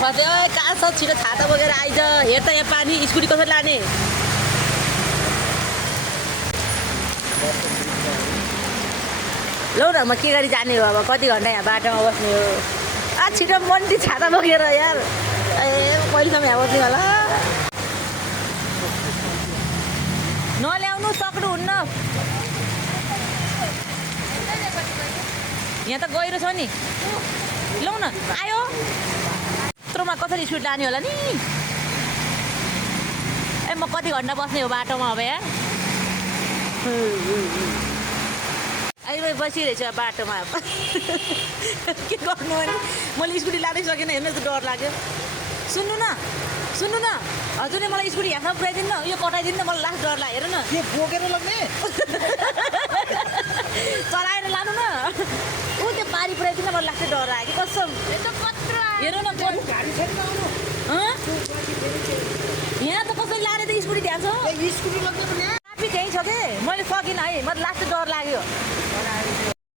फसे ओए कहाँ छ छिटो छाता बोकेर आइज हेर त यहाँ पानी स्कुटी कसरी लाने लौ न म के गरी जाने हो अब कति घन्टा यहाँ बाटोमा बस्ने हो छिटो मन्टी छाता बोकेर यार ए कहिलेसम्म यहाँ बस्ने होला नल्याउनु सक्नुहुन्न यहाँ त गहिरो छ नि लौ न आयो यत्रोमा कसरी स्पिड लाने होला नि ए म कति घन्टा बस्ने हो बाटोमा अब यार अहिले बसिरहेछ बाटोमा के गर्नु भने मैले स्कुटी लानै सकेन हेर्नु त डर लाग्यो सुन्नु न हजुरले मलाई स्कुटी यहाँसम्म पुऱ्याइदिनु यो कटाइदिनु मलाई लास्ट डर लाग्यो हेर न के बोकेर लग्ने चलाएर लानु न ऊ त्यो पारी पुऱ्याइदिनु मलाई लास्ट डर लाग्यो कसम हेर न गाडी छैन आउनु यहाँ त कसरी लाने त स्कुटी त्यहाँ छ स्कुटी लग्ने पनि ट्राफिक यहीँ छ के मैले सकिनँ है मलाई लास्ट डर लाग्यो